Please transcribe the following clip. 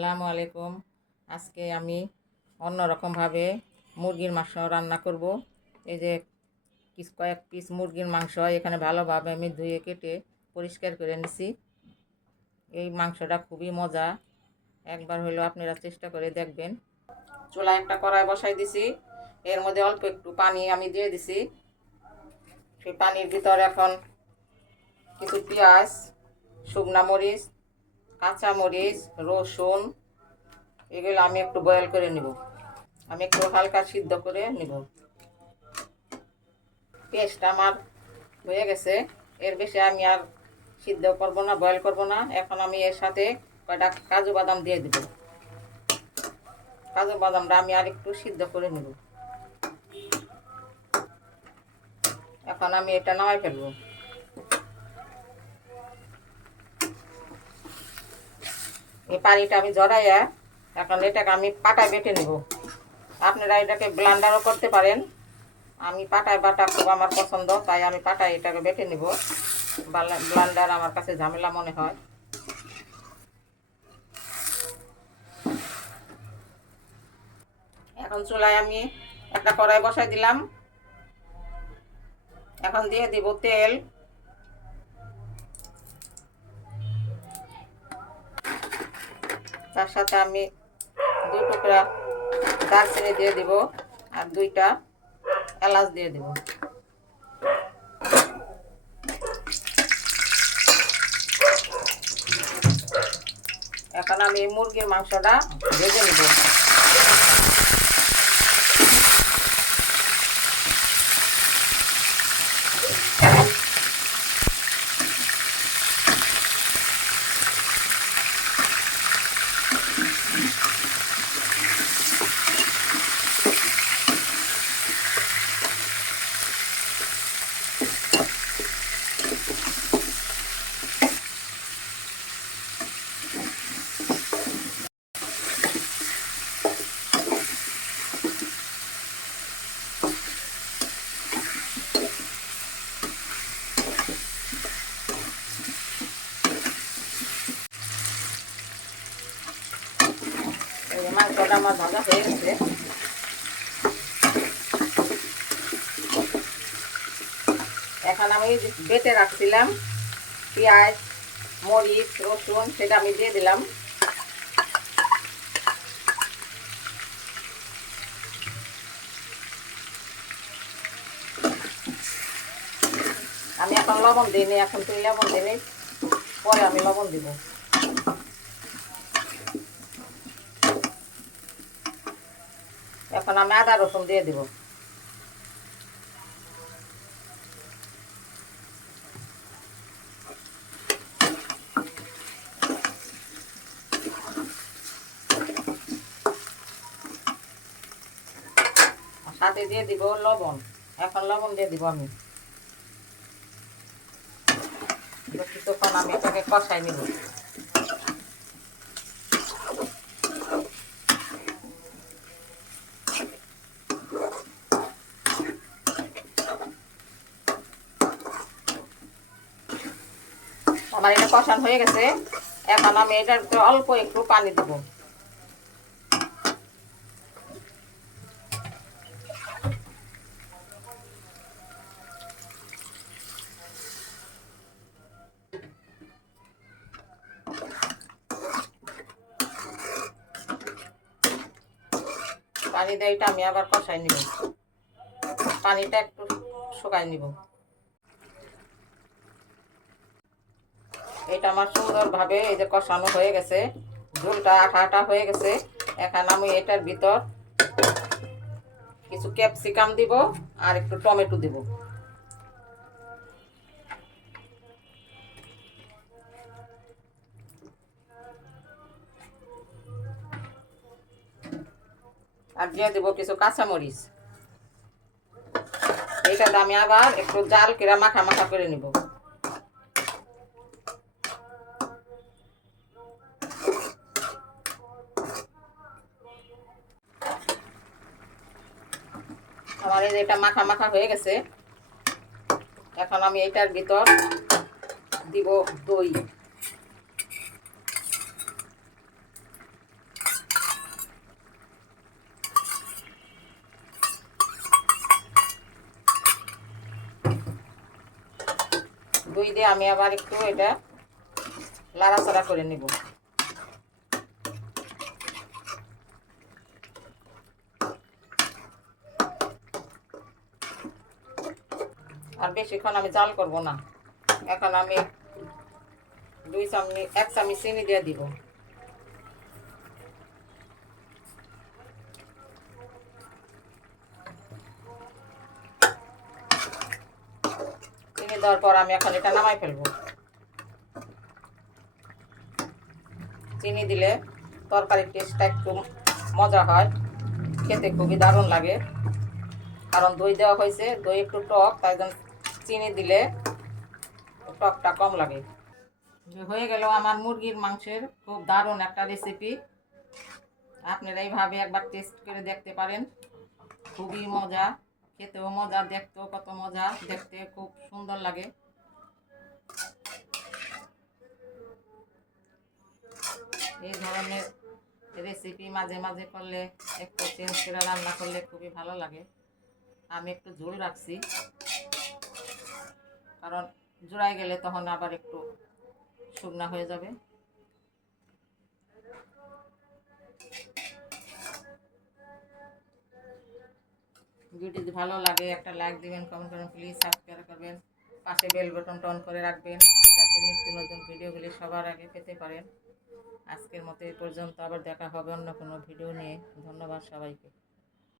আসসালামু আলাইকুম। আজকে আমি অন্যরকমভাবে মুরগির মাংস রান্না করব। এই যে কয়েক পিস মুরগির মাংস এখানে ভালোভাবে আমি ধুয়ে কেটে পরিষ্কার করে নিছি। এই মাংসটা খুবই মজা, একবার হলেও আপনারা চেষ্টা করে দেখবেন। চুলায় একটা কড়াই বসাই দিছি, এর মধ্যে অল্প একটু পানি আমি দিয়ে দিছি। সেই পানির ভিতরে এখন কিছু পেঁয়াজ, শুকনা মরিচ, কাঁচা মরিচ, রসুন এগুলো আমি একটু বয়েল করে নিব। আমি একটু হালকা সিদ্ধ করে নিব। পেস্টটা আমার হয়ে গেছে, এর বেশি আমি আর সিদ্ধ করব না, বয়েল করব না। এখন আমি এর সাথে কয়টা কাজু বাদাম দিয়ে দিব। কাজু বাদামটা আমি আর একটু সিদ্ধ করে নিব। এখন আমি এটা নামাই ফেলবো। এই পানিটা আমি জড়াইয়া এখন এটাকে আমি পাটায় বেটে নেব। আপনারা এটাকে ব্লেন্ডারও করতে পারেন। আমি পাটায় বাটা খুব আমার পছন্দ, তাই আমি পাটায় এটাকে বেটে নিব। ব্লেন্ডার আমার কাছে ঝামেলা মনে হয়। এখন চুলায় আমি একটা কড়াই বসাই দিলাম। এখন দিয়ে দিব তেল। তার সাথে আমি 2 টুকরা দারচিনি দিয়ে দিব আর 2টা এলাচ দিয়ে দিব। এখন আমি মুরগির মাংসটা ভেজে নিব। মাংসটা আমার ভাজা হয়ে গেছে। এখন আমি বেটে রাখছিলাম পেঁয়াজ, মরিচ, রসুন, সেটা আমি দিয়ে দিলাম। আমি এখন লবণ দিইনি, এখন তুই লবণ দিইনি, পরে আমি লবণ দিব। এখন আমি আদা রসুন দিয়ে দিব। সাথে দিয়ে দিব লবণ। এখন লবণ দিয়ে দিব আমি। কিছুক্ষণ আমি এটাকে কষাই নিব। আমার এটা কষানো হয়ে গেছে। এখন আমি এটার অল্প একটু পানি দেব। পানি দিয়ে এটা আমি আবার কষাই নিব। পানিটা একটু শুকাই নিব। এটা আমার সুন্দরভাবে এই যে কষানো হয়ে গেছে, ঝোলটা আঠা আঠা হয়ে গেছে। এখন আমি এটার ভিতর কিছু ক্যাপসিকাম দিব আর একটু টমেটো দিব। আর দিয়ে দেব কিছু কাঁচামরিচ। এইটা আমি আবার একটু জাল করে মাখা মাখা করে নিব। আমার এই যে এটা মাখা মাখা হয়ে গেছে। এখন আমি এটার ভিতর দিব দই। দই দিয়ে আমি আবার একটু এটা লাড়াচাড়া করে নিব। আর বেশিক্ষণ আমি জাল করব না। এখন আমি 1 চামচ চিনি দিয়ে দিব। চিনি দেওয়ার পর আমি এখন এটা নামাই ফেলবো। চিনি দিলে তরকারির টেস্টটা একটু মজা হয়, খেতে খুবই দারুণ লাগে। কারণ দই দেওয়া হয়েছে, দই একটু টক, তাই জন্য চিনি দিলে টকটা কম লাগে। হয়ে গেল আমার মুরগির মাংসের খুব দারুণ একটা রেসিপি। আপনারা এইভাবে একবার টেস্ট করে দেখতে পারেন। খুবই মজা, খেতেও মজা, দেখতেও কত মজা, দেখতে খুব সুন্দর লাগে। এই ধরনের রেসিপি মাঝে মাঝে করলে, একটু চেঞ্জ করে রান্না করলে খুবই ভালো লাগে। আমি একটু ঝোল রাখছি, কারণ জোড়ায় গেলে তখন আবার একটু শুকনা হয়ে যাবে। ভিডিও যদি ভালো লাগে একটা লাইক দিবেন, কমেন্ট করবেন, প্লিজ সাবস্ক্রাইব করবেন, পাশে বেল বাটনটা অন করে রাখবেন যাতে নিত্য নতুন ভিডিওগুলি সবার আগে পেতে পারেন। আজকের মতো এই পর্যন্ত, আবার দেখা হবে অন্য কোনো ভিডিও নিয়ে। ধন্যবাদ সবাইকে।